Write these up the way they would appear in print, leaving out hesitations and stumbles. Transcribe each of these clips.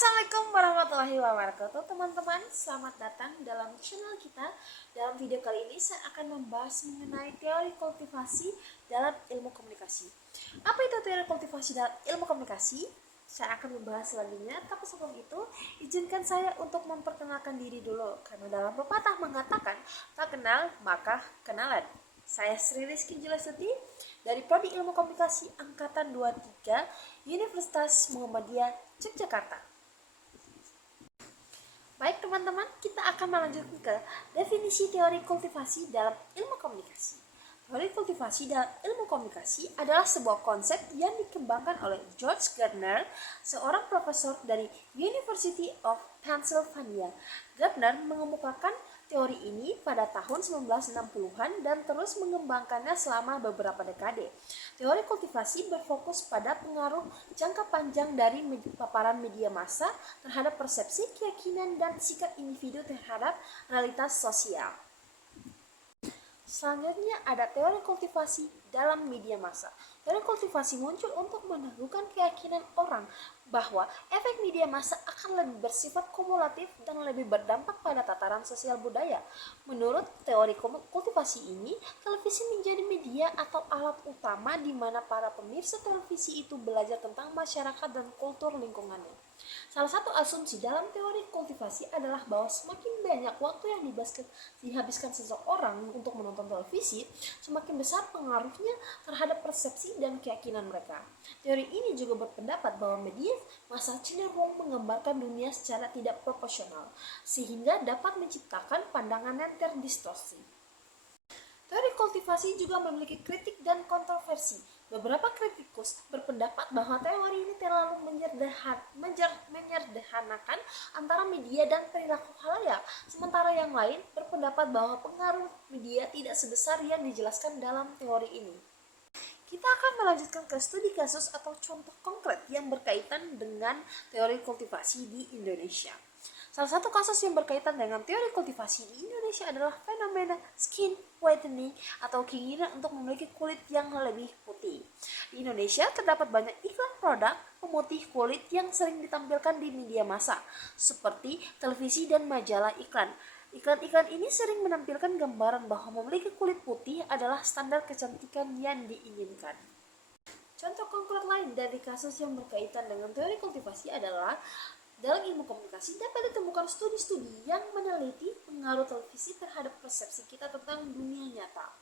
Assalamualaikum warahmatullahi wabarakatuh teman-teman. Selamat datang dalam channel kita. Dalam video kali ini saya akan membahas mengenai teori kultivasi dalam ilmu komunikasi. Apa itu teori kultivasi dalam ilmu komunikasi? Saya akan membahas selanjutnya, tapi sebelum itu izinkan saya untuk memperkenalkan diri dulu. Karena dalam pepatah mengatakan tak kenal maka kenalan. Saya Sri Rizky Julasuti dari Prodi Ilmu Komunikasi Angkatan 23 Universitas Muhammadiyah Yogyakarta. Baik teman-teman, kita akan melanjutkan ke definisi teori kultivasi dalam ilmu komunikasi. Teori kultivasi dalam ilmu komunikasi adalah sebuah konsep yang dikembangkan oleh George Gardner, seorang profesor dari University of Pennsylvania. Gardner mengemukakan teori ini pada tahun 1960-an dan terus mengembangkannya selama beberapa dekade. Teori kultivasi berfokus pada pengaruh jangka panjang dari paparan media massa terhadap persepsi, keyakinan, dan sikap individu terhadap realitas sosial. Selanjutnya ada teori kultivasi dalam media massa. Teori kultivasi muncul untuk meneguhkan keyakinan orang bahwa efek media massa akan lebih bersifat kumulatif dan lebih berdampak pada tataran sosial budaya. Menurut teori kultivasi ini, televisi menjadi media atau alat utama di mana para pemirsa televisi itu belajar tentang masyarakat dan kultur lingkungannya. Salah satu asumsi dalam teori kultivasi adalah bahwa semakin banyak waktu yang dihabiskan seseorang untuk menonton televisi, semakin besar pengaruhnya terhadap persepsi dan keyakinan mereka. Teori ini juga berpendapat bahwa media massa cenderung menggambarkan dunia secara tidak proporsional, sehingga dapat menciptakan pandangan yang terdistorsi. Teori kultivasi juga memiliki kritik dan kontroversi. Beberapa kritikus berpendapat bahwa teori ini terlalu menyederhanakan antara media dan perilaku khalayak, sementara yang lain berpendapat bahwa pengaruh media tidak sebesar yang dijelaskan dalam teori ini. Kita akan melanjutkan ke studi kasus atau contoh konkret yang berkaitan dengan teori kultivasi di Indonesia. Salah satu kasus yang berkaitan dengan teori kultivasi di Indonesia adalah fenomena skin whitening atau keinginan untuk memiliki kulit yang lebih putih. Di Indonesia terdapat banyak iklan produk pemutih kulit yang sering ditampilkan di media massa, seperti televisi dan majalah iklan. Iklan-iklan ini sering menampilkan gambaran bahwa memiliki kulit putih adalah standar kecantikan yang diinginkan. Contoh konkret lain dari kasus yang berkaitan dengan teori kultivasi adalah dalam ilmu komunikasi dapat ditemukan studi-studi yang meneliti pengaruh televisi terhadap persepsi kita tentang dunia nyata.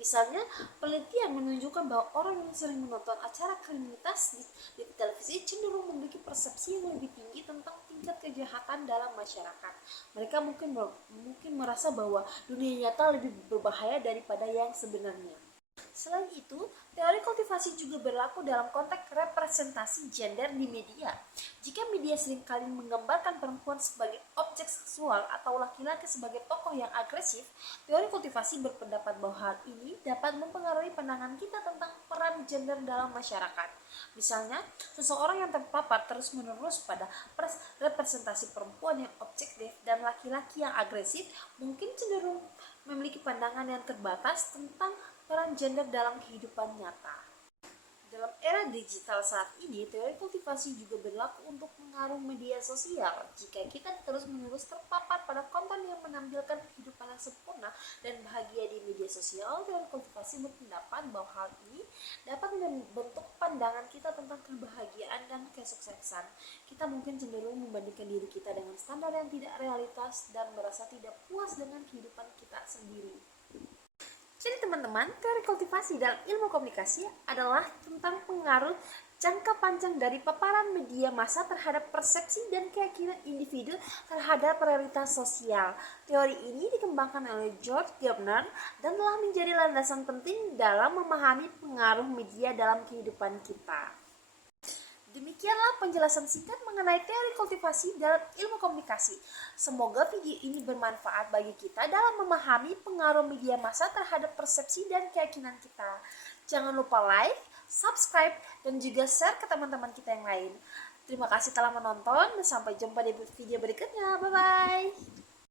Misalnya, penelitian menunjukkan bahwa orang yang sering menonton acara kriminalitas di televisi cenderung memiliki persepsi yang lebih tinggi tentang tingkat kejahatan dalam masyarakat. Mereka mungkin merasa bahwa dunia nyata lebih berbahaya daripada yang sebenarnya. Selain itu, teori kultivasi juga berlaku dalam konteks representasi gender di media. Jika media seringkali menggambarkan perempuan sebagai objek seksual atau laki-laki sebagai tokoh yang agresif, teori kultivasi berpendapat bahwa hal ini dapat mempengaruhi pandangan kita tentang peran gender dalam masyarakat. Misalnya, seseorang yang terpapar terus-menerus pada representasi perempuan yang objektif dan laki-laki yang agresif mungkin cenderung memiliki pandangan yang terbatas tentang peran gender dalam kehidupan nyata. Dalam era digital saat ini, teori kultivasi juga berlaku untuk pengaruh media sosial. Jika kita terus-menerus terpapar pada konten yang menampilkan kehidupan yang sempurna dan bahagia di media sosial, teori kultivasi berpendapat bahwa hal ini dapat membentuk pandangan kita tentang kebahagiaan dan kesuksesan. Kita mungkin cenderung membandingkan diri kita dengan standar yang tidak realitas dan merasa tidak puas dengan kehidupan kita sendiri. Jadi teman-teman, teori kultivasi dalam ilmu komunikasi adalah tentang pengaruh jangka panjang dari paparan media massa terhadap persepsi dan keyakinan individu terhadap realitas sosial. Teori ini dikembangkan oleh George Gardner dan telah menjadi landasan penting dalam memahami pengaruh media dalam kehidupan kita. Demikianlah penjelasan singkat mengenai teori kultivasi dalam ilmu komunikasi. Semoga video ini bermanfaat bagi kita dalam memahami pengaruh media massa terhadap persepsi dan keyakinan kita. Jangan lupa like, subscribe, dan juga share ke teman-teman kita yang lain. Terima kasih telah menonton dan sampai jumpa di video berikutnya. Bye-bye.